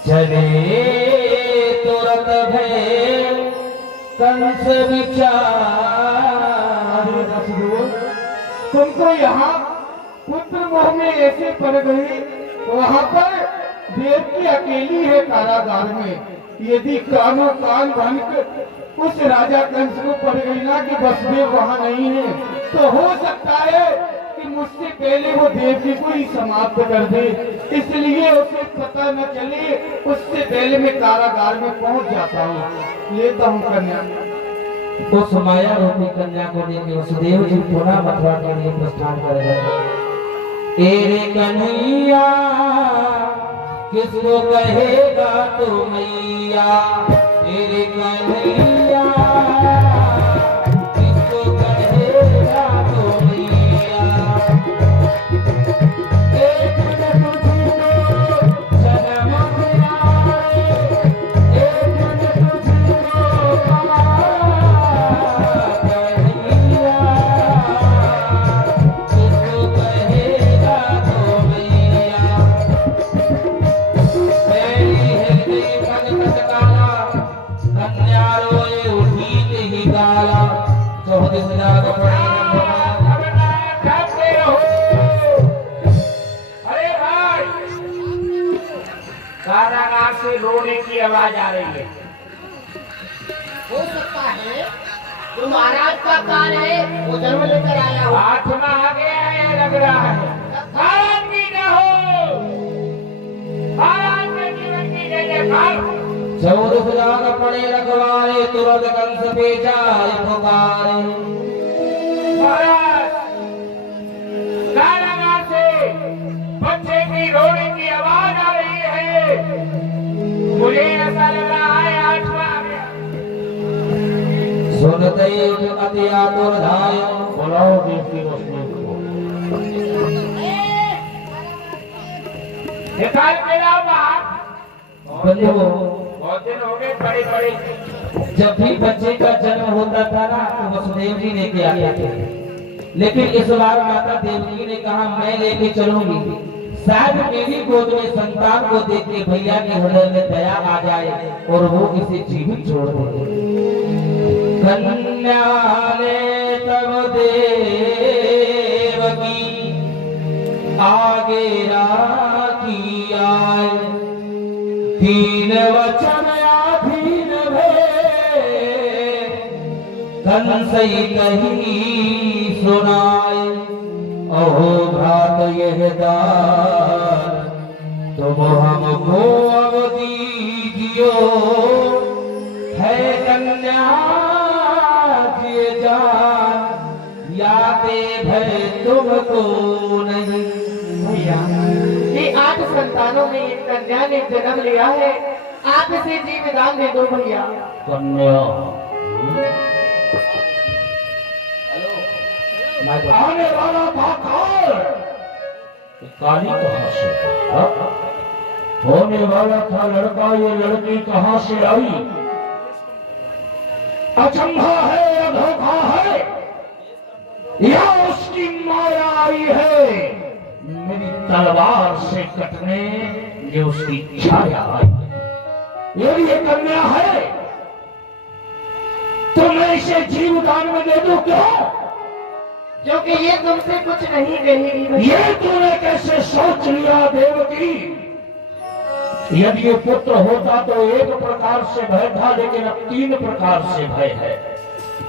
चले तुरंत भय कंस विचार। तुमको यहाँ पुत्र मोह में ऐसे पड़ गई, वहाँ पर देवकी अकेली है कारागार में। यदि कानो कान बनकर उस राजा कंस को पड़ गई ना कि वसुदेव वहाँ नहीं है, तो हो सकता है कि मुझसे पहले वो देवकी को ही समाप्त कर दे। इसलिए उसे पता न चले, उससे पहले मैं कारागार में पहुँच जाता हूँ। लेता हूँ कन्या। उस माया रूपी कन्या को लेकर वसुदेव जी पुनः मथुरा के लिए प्रस्थान कर गए। तेरे कन्हैया किसको कहेगा तू मैया, तेरे कन्हैया किसको कहेगा तू मैया। एक दिन तुझको जन्म दिया, एक दिन तुझको कन्हैया किसको कहेगा तू मैया। कन्या रोए उठी ही गाला, चौदह सजा को अरे भाई, कारागार से रोने की आवाज आ रही है। हो सकता है जो महाराज का कान है वो जन्म लेकर आया हो। हाथ में आ गया है लग रहा है। भारत की जय हो, भारत के जीवन की जय जयकार। चौदह सजा पड़े रखवारे, तुरंत कंस पे जाए पुकारे। महाराज, कारागार से बच्चे की रोने की आवाज आ रही है। मुझे ऐसा लग रहा है आठवां आ गया। सुनते ही अति आतुर धायो, बुलाओ देवकी वसुदेव को। निकाल के लाओ बाहर। बंधुओं, बहुत दिन हो गए बड़े बड़े। जब भी बच्चे का जन्म होता था ना तो वसुदेव जी लेके आते थे, लेकिन इस बार माता देवकी ने कहा मैं लेके चलूंगी, शायद मेरी गोद में संतान को देख के भैया के हृदय में दया आ जाए और वो इसे जीवित छोड़ दे। कन्या ने तब देवकी आगे राखी आए, तीन वचन आधीन भे कंस कही सुनाए। अहो भ्रात यह दान तुम हमको अब दीजियो, है कन्या जिए जान याते भय तुमको नहीं। भैया, ये 8 संतानों में एक कन्या ने जन्म लिया है, आप इसे जीवदान दे दो भैया। कन्या आने वाला था काल, काली कहाँ से, होने वाला था लड़का, ये लड़की कहाँ से आई? अचंभा है या धोखा है या उसकी माया आई है? मेरी तलवार से कटने ये उसकी छाया आई है। यदि ये कन्या है तो मैं इसे जीवदान में दे दूं। क्यों? क्योंकि ये तुमसे कुछ नहीं कहेगी भैया। ये तूने कैसे सोच लिया देवकी? यदि ये पुत्र होता तो एक प्रकार से भय था, लेकिन अब 3 प्रकार से भय है।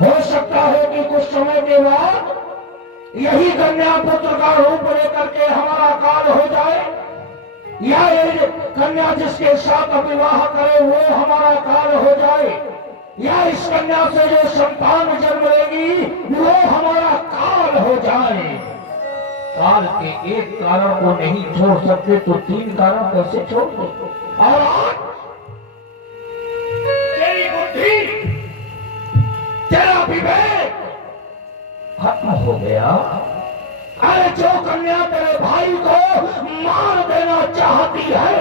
हो सकता है कि कुछ समय के बाद यही कन्या पुत्र का रूप लेकर के हमारा काल हो जाए, या ये कन्या जिसके साथ विवाह करे वो हमारा काल हो जाए, या इस कन्या से जो संतान जन्म लेगी वो हमारा काल हो जाए। काल के एक कारण को नहीं छोड़ सकते तो 3 कारण कैसे छोड़ दो? और आज तेरी बुद्धि, तेरा विवेक खत्म हो गया। अरे जो कन्या तेरे भाई को मार देना चाहती है,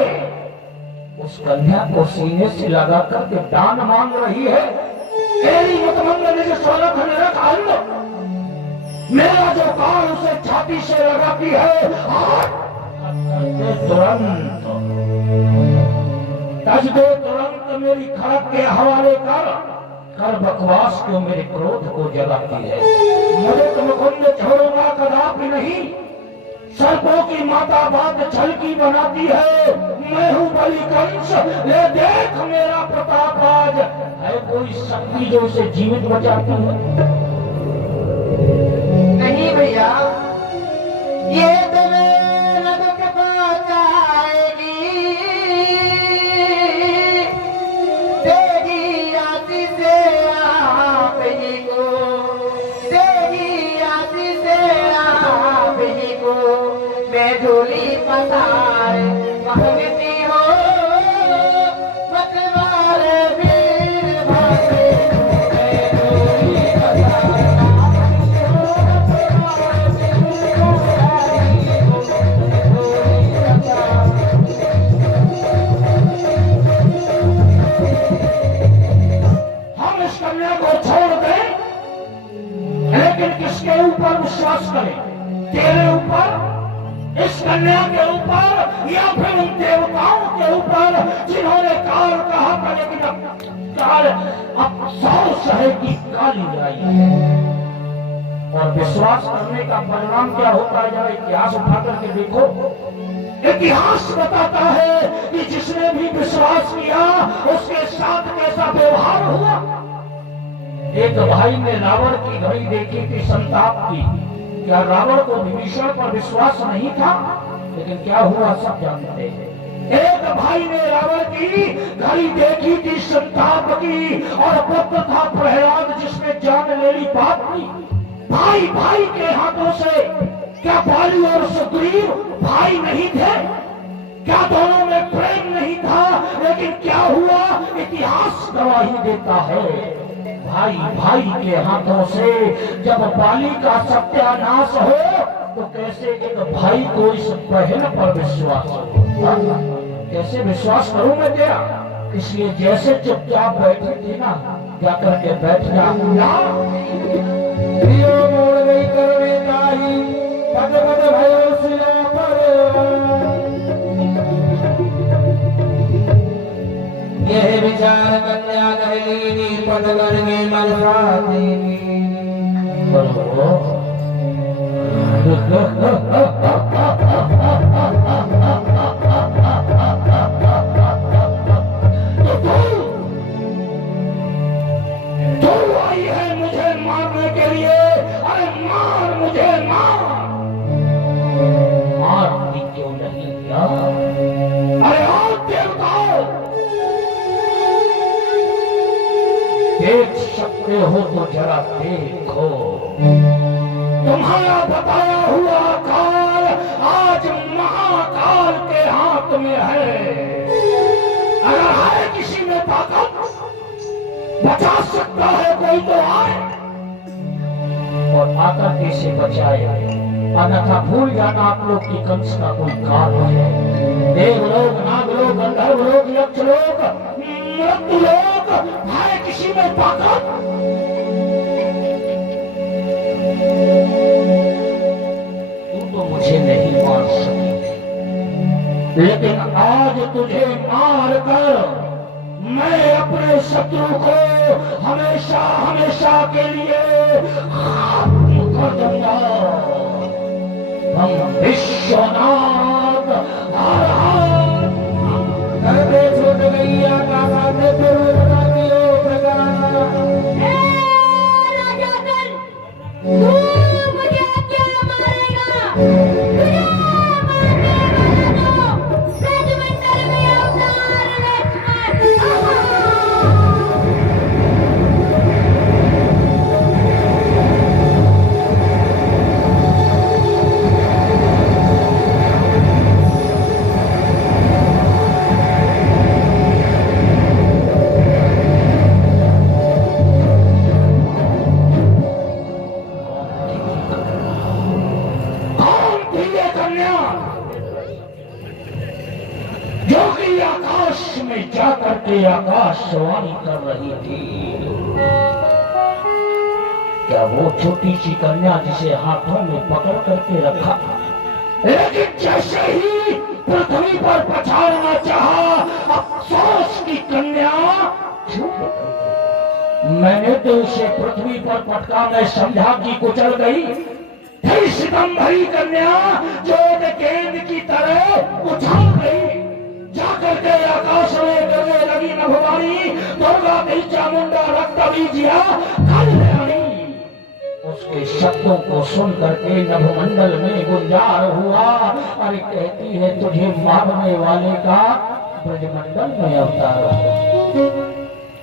उस कन्या को सीने से लगा करके दान मांग रही है। तेरी मतमंगल जो सोलह खंड मेरा जो काल उसे छाती से लगाती है, तुरंत कस दो तुरंत मेरी खड़क के हवाले कर बकवास क्यों मेरे क्रोध को जगाती है। मुझे तुम मुकुंद छोड़ूंगा कदापि नहीं। सर्पों की माता बात छल की बनाती है। मैं हूँ बलि कंस, ले देख मेरा प्रताप आज। है कोई शक्ति जो उसे जीवित बचाती है? नहीं भैया, ये तुम्हें न दुख पहुंचाएगी, तेरी आशीष से आप ही को, तेरी आशीष से आप ही को मैं झोली पसार मांगती हो, मतवाले वीर भाई मैं झोली हम इस कन्या को छोड़ दें, लेकिन किसके ऊपर विश्वास करें? तेरे ऊपर, इस कन्या के ऊपर, या फिर उन देवताओं के ऊपर जिन्होंने काल कहा था, लेकिन अब काल अफसोस है कि काली आई है। और विश्वास करने का परिणाम क्या होता है? जरा इतिहास उठा करके देखो। इतिहास बताता है कि जिसने भी विश्वास किया उसके साथ कैसा व्यवहार हुआ। एक भाई ने रावण की घड़ी देखी थी संताप की। क्या रावण को विभीषण पर विश्वास नहीं था? लेकिन क्या हुआ सब जानते हैं। एक भाई ने रावण की घड़ी देखी थी संताप की, और पुत्र था प्रहलाद जिसने जान ले ली बाप की। भाई भाई के हाथों से, क्या बाली और सुग्रीव भाई नहीं थे? क्या दोनों में प्रेम नहीं था? लेकिन क्या हुआ? इतिहास गवाही देता है भाई भाई के हाथों से जब बाली का सत्यानाश हो तो कैसे एक भाई को इस बहन पर विश्वास हो? कैसे विश्वास करूं मैं तेरा? इसलिए जैसे चुपचाप बैठी थी ना, जाकर के बैठ जा। मोड़ गई करने काही, पद पद भयो सिला पर। यह विचार कन्या कहलीनी, पद करके मनसा देवी। तो आई है मुझे मारने के लिए। अरे मार मुझे, मारती क्यों नहीं क्या? अरे आओ देवताओं, देख सकते हो तो जरा देखो। तुम्हारा बताया हुआ काल आज महाकाल के हाथ में है। अगर है किसी में ताकत, बचा सकता है कोई तो आए और आकर कैसे बचाए। अन्यथा भूल जाना आप लोग की कंस का कोई काल है। देवलोक, नागलोक, गंधर्वलोक, यक्षलोक, मृत्युलोक, है किसी में ताकत? तू तो मुझे नहीं मार सकी, लेकिन आज तुझे मार कर मैं अपने शत्रु को हमेशा हमेशा के लिए खत्म कर दूंगा। हम विश्वनाथ हर हर। करते छूट गई आकाश से फिर आकाशवाणी कर रही थी। क्या वो छोटी सी कन्या जिसे हाथों में पकड़ करके रखा था, लेकिन जैसे ही पृथ्वी पर पछाड़ना चाहा, अफसोस मैंने तो उसे पृथ्वी पर पटका, मैं समझा कि कुचल गई। फिर सितम भरी कन्या जो गेंद की तरह उछल गई, जाकर के आकाश में करने लगी नभवानी, दुर्गा दी चामुंडा रक्त बीजिया कल्याणी। उसके शब्दों को सुन करके नभमंडल में गुंजार हुआ। अरे कहती है तुझे मारने वाले का ब्रजमंडल में अवतार हो,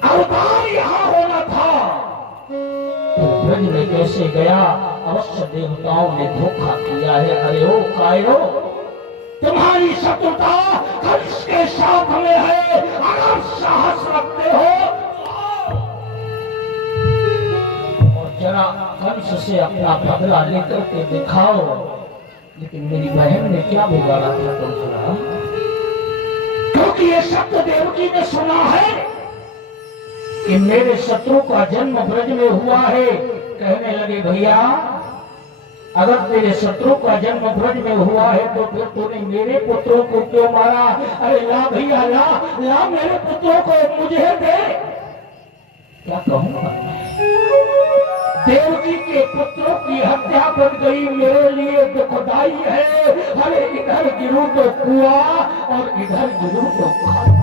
अवतार यहाँ होना था। तो ब्रज में कैसे गया? अवश्य देवताओं ने धोखा किया है। अरे ओ कायरो, तुम्हारी शत्रुता कंस के साथ में है, अगर साहस रखते हो और जरा कंस से अपना बदला लेकर के दिखाओ। लेकिन मेरी बहन ने क्या बिगाड़ा था तुमको? क्योंकि ये शब्द देवकी ने सुना है कि मेरे शत्रु का जन्म ब्रज में हुआ है। कहने लगे भैया, अगर तेरे शत्रु का जन्म ब्रज में हुआ है तो फिर तूने मेरे पुत्रों को क्यों मारा? अरे ला भैया ला, ला मेरे पुत्रों को मुझे दे। क्या कहूँगा? देवकी के पुत्रों की हत्या बन गई मेरे लिए दुखदाई है। अरे इधर गिरू तो कुआ और इधर गिरू तो खाना।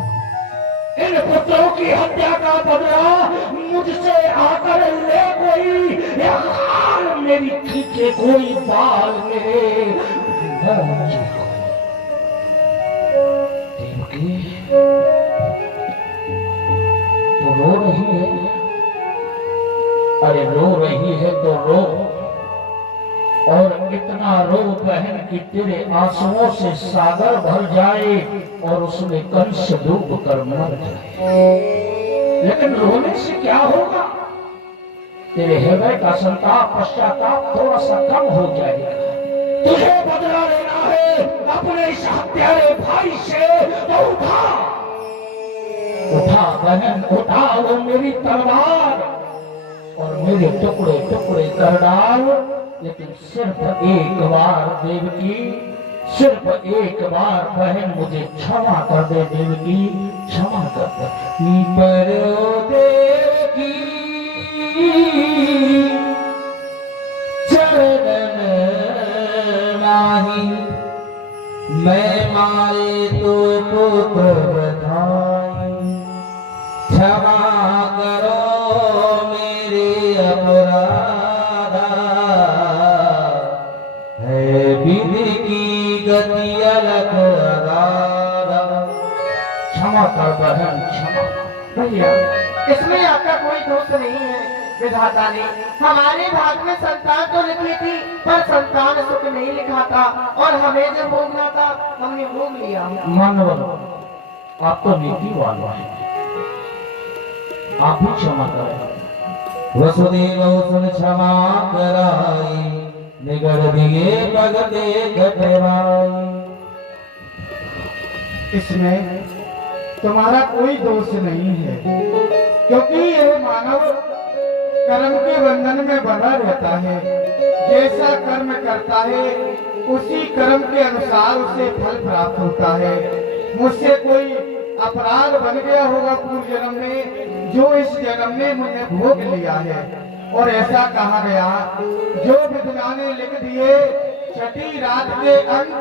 इन पुत्रों की हत्या का बदला मुझसे आकर ले कोई, यार मेरी खींचे कोई बाल मेरे। देवकी तो रो रही है। अरे रो रही है तो रो, और इतना रो बहन कि तेरे आंसुओं से सागर भर जाए और उसमें कंस डूब कर मर जाए। लेकिन रोने से क्या होगा? तेरे हृदय का संताप पश्चाताप थोड़ा सा कम हो जाएगा। तुझे बदला लेना है अपने इस हत्यारे भाई से, तो उठा उठा बहन उठा, वो मेरी तलवार और मेरे टुकड़े टुकड़े कर डाल। लेकिन सिर्फ एक बार देवकी, सिर्फ एक बार बहन मुझे क्षमा कर दे देवकी, क्षमा कर दे। पर देवकी चरण माही, मैं मारे तो पुत्र बधाई। क्षमा करो मेरे अपराधा, है विधि की गति अलग अगाधा। क्षमा कर बहन, क्षमा। भैया इसमें आपका कोई दोष नहीं है। विधाता ने हमारे भाग में संतान तो लिखी थी, पर संतान सुख नहीं लिखा था, और हमें जो भोगना था हमने भोग लिया। मानव आप तो नीति वाला है, आप ही क्षमा करें। वसुदेव सुन क्षमा कराई, निगड़ दिए भगते घटवाई। इसमें तुम्हारा कोई दोष नहीं है, क्योंकि यह मानव कर्म के बंधन में बंधा रहता है। जैसा कर्म करता है उसी कर्म के अनुसार उसे फल प्राप्त होता है। मुझसे कोई अपराध बन गया होगा पूर्व जन्म में, जो इस जन्म में मुझे भोग लिया है। और ऐसा कहा गया, जो विद्वान ने लिख दिए, छठी रात के अंक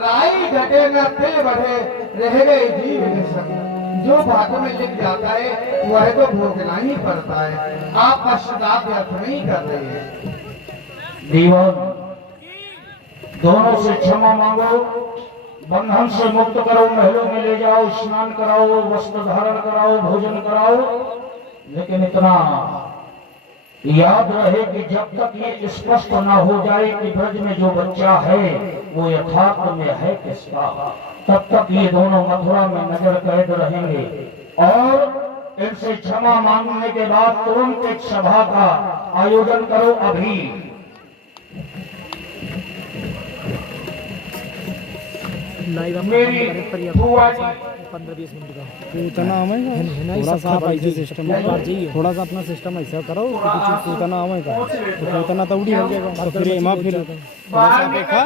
राई घटे न तिल बढ़े, रह गए जीव निसंग। जो भाग में लिख जाता है वह तो भोगना ही पड़ता है। आप पश्चाताप व्यर्थ नहीं कर रहे हैं। दीवान दोनों से क्षमा मांगो, बंधन से मुक्त करो, महलों में ले जाओ, स्नान कराओ, वस्त्र धारण कराओ, भोजन कराओ। लेकिन इतना याद रहे कि जब तक ये स्पष्ट ना हो जाए कि ब्रज में जो बच्चा है वो यथार्थ में है किसका, तब तक ये दोनों मथुरा में नजर कैद रहेंगे। और इनसे क्षमा मांगने के बाद तुरंत एक सभा का आयोजन करो अभी। मेरी बुआ जी 15-20 मिनट का उतना हमें थोड़ा सा ऐसे सिस्टम थोड़ा सा अपना सिस्टम ऐसा करो कि उतना हमें का तो उतना तो उड़ी हो जाएगा। तो फिर थोड़ा सा देखा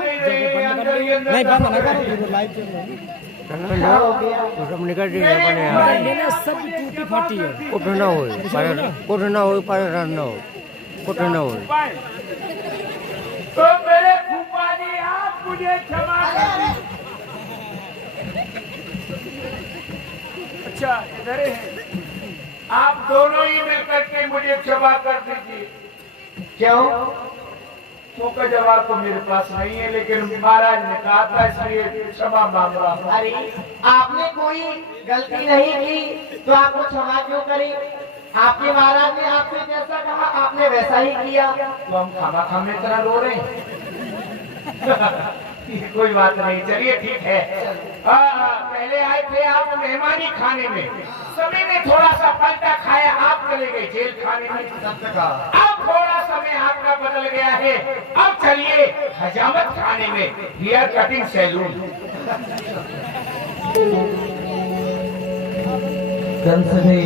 नहीं बंद ना करो, लाइव चल रहा है। क्या हो गया? सब निकल रही है अपने यहाँ मैंने सब टूटी फाटी है कुछ ना हो परेशान ना हो कुछ ना हो तो मेरे फूफा जी आप मुझे क्षमा कर दीजिए। अच्छा इधर है, आप दोनों ही मिल करके मुझे क्षमा कर दीजिए। क्यों? का जवाब तो मेरे पास नहीं है, लेकिन महाराज ने कहा था इसलिए क्षमा मांग रहा हूँ। अरे आपने कोई गलती नहीं की तो आपको क्षमा क्यों करी? आपके महाराज ने आपसे जैसा कहा आपने वैसा ही किया। तो हम खामा खामे तरह रो रहे हैं। कोई बात नहीं, चलिए ठीक है। पहले आए थे आप मेहमानी खाने में, सभी ने थोड़ा सा पलटा खाया, आप चले गए जेल खाने में। अब थोड़ा समय आपका बदल गया है, अब चलिए हजामत खाने में, हेयर कटिंग सैलून। कंस ने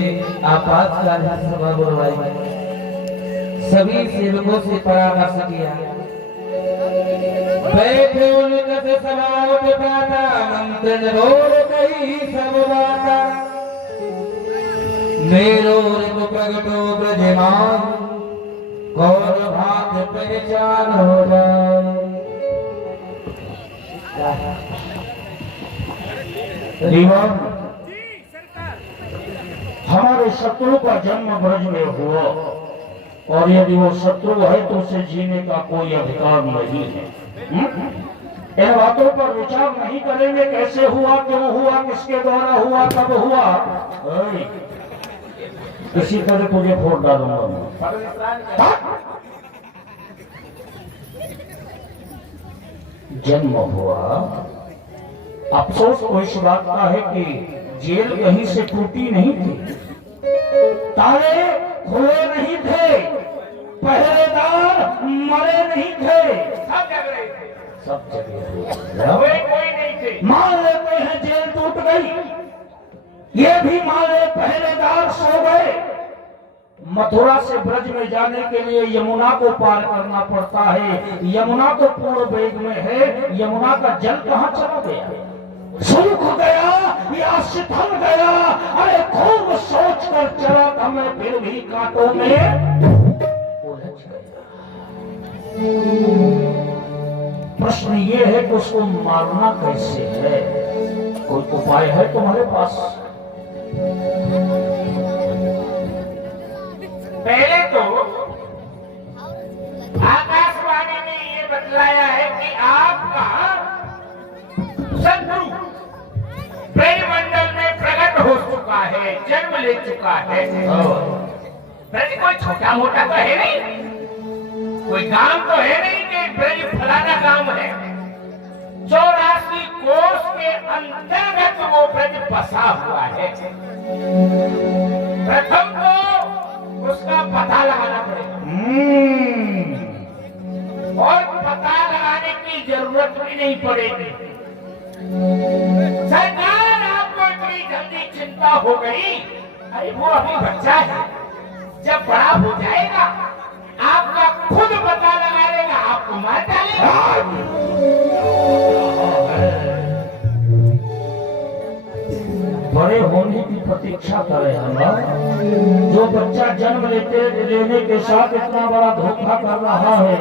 आपातकालीन सभा बुलवाई, सभी सेवकों से परामर्श किया। बैठे उनका से सभा उठ पाता, मंत्र बोल कही सब बाता। मेरो रिप प्रगटो ब्रजमान, कौन भाग पहचान हो जाए। हमारे शत्रु का जन्म ब्रज में हुआ, और यदि वो शत्रु है तो उसे जीने का कोई अधिकार नहीं है। इन बातों पर विचार नहीं करेंगे, कैसे हुआ, क्यों हुआ, किसके द्वारा हुआ, कब हुआ। इसी तरह तुझे फोड़ डालूंगा। जन्म हुआ, अफसोस तो इस बात का है कि जेल कहीं से टूटी नहीं थी, ताले खुले नहीं थे, पहरेदार मरे नहीं थे, सब जग रहे थे, सब जगह कोई नहीं थे। मान लेते हैं जेल टूट गई, ये भी मान ले पहरेदार सो गए। मथुरा से ब्रज में जाने के लिए यमुना को पार करना पड़ता है, यमुना तो पूर्ण वेग में है, यमुना का जल कहाँ चला गया, सूख गया या सिथल गया। अरे खूब सोच कर चला था मैं, फिर भी कांटों में उलझ गया। प्रश्न ये है कि उसको मारना कैसे है, कोई उपाय है तुम्हारे पास? पहले तो आकाशवाणी ने ये बतलाया है कि आपका शत्रु ब्रह्मंडल में प्रकट हो चुका है, जन्म ले चुका है। ब्रज कोई छोटा मोटा तो है नहीं, कोई गांव तो है नहीं कि ब्रज फलाना गांव है। 84 कोस के अंतर्गत वो ब्रज बसा हुआ है। प्रथम तो उसका पता लगाना पड़ेगा, और पता लगाने की जरूरत भी नहीं पड़ेगी। सरकार आपको इतनी जल्दी चिंता हो गई, अरे वो अभी बच्चा है, जब बड़ा हो जाएगा आपका खुद पता लगा लेगा, आपको मार डालेगा। बड़े होने की प्रतीक्षा करे हम, जो बच्चा जन्म लेने के साथ इतना बड़ा धोखा कर रहा है,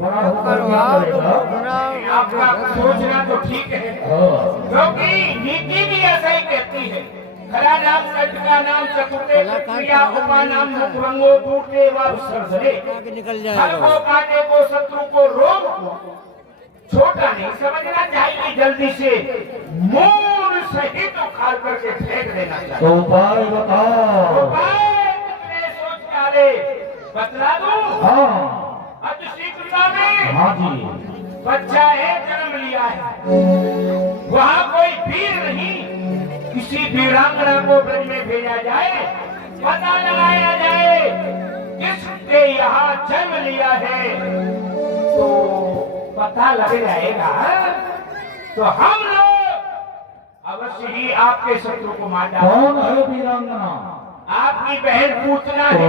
बड़ा होकर क्या करेगा? आपका सोचना तो ठीक है, क्योंकि नीति भी ऐसा ही कहती है। खरा नाम सच का नाम चतुर्थे क्रिया उपा नाम मुखरंगो टूटे व सर्जरे, हर को काटे को शत्रु को रोग छोटा नहीं समझना चाहिए, जल्दी से मूल सहित उखाड़ करके फेंक देना चाहिए। तो उपाय बताओ। उपाय कितने सोच डाले बतला दूं? हाँ। अति शीघ्रता में। हाँ जी। बच्चा है, जन्म लिया है, वहाँ कोई वीर नहीं, किसी वीरांगना को ब्रज में भेजा जाए, पता लगाया जाए किसने यहाँ जन्म लिया है, तो पता लग जाएगा, तो हम लोग अवश्य ही आपके शत्रु को मार डालेंगे। कौन है वीरांगना? आपकी बहन पूतना है।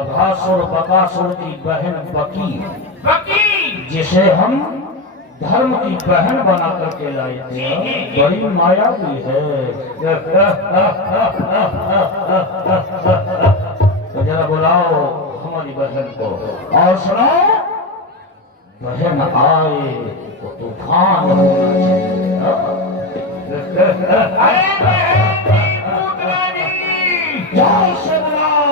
अभासुर बकासुर की बहन बकी, बकी जिसे हम धर्म की बहन बना करके लाई थे, बड़ी माया भी है। तो जरा बुलाओ हमारी बहन को और सुनाओ, बहन आए तो तूफान होना चाहिए। जाओ से बुलाओ,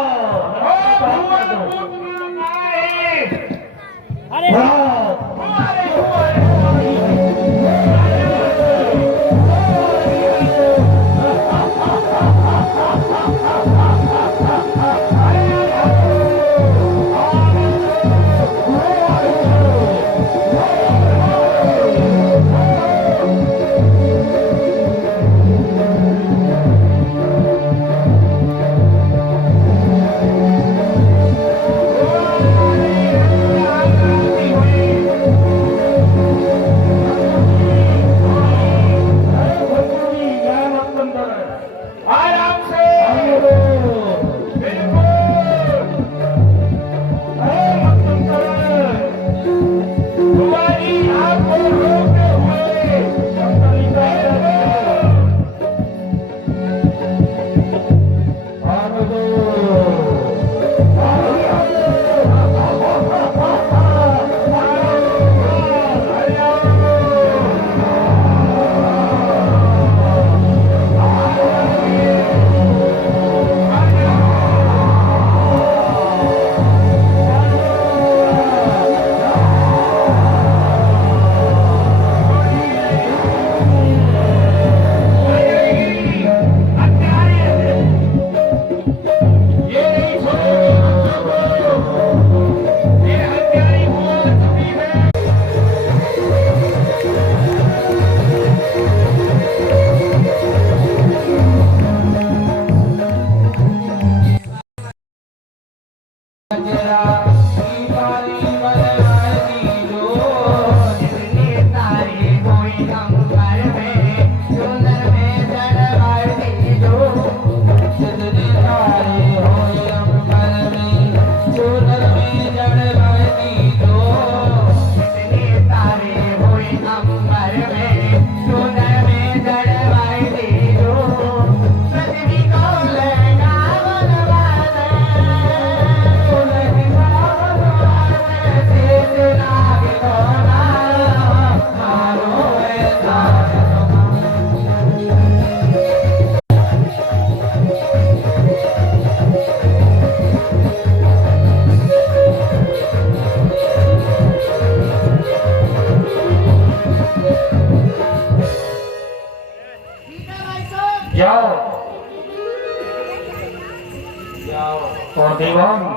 जाओ और देवांग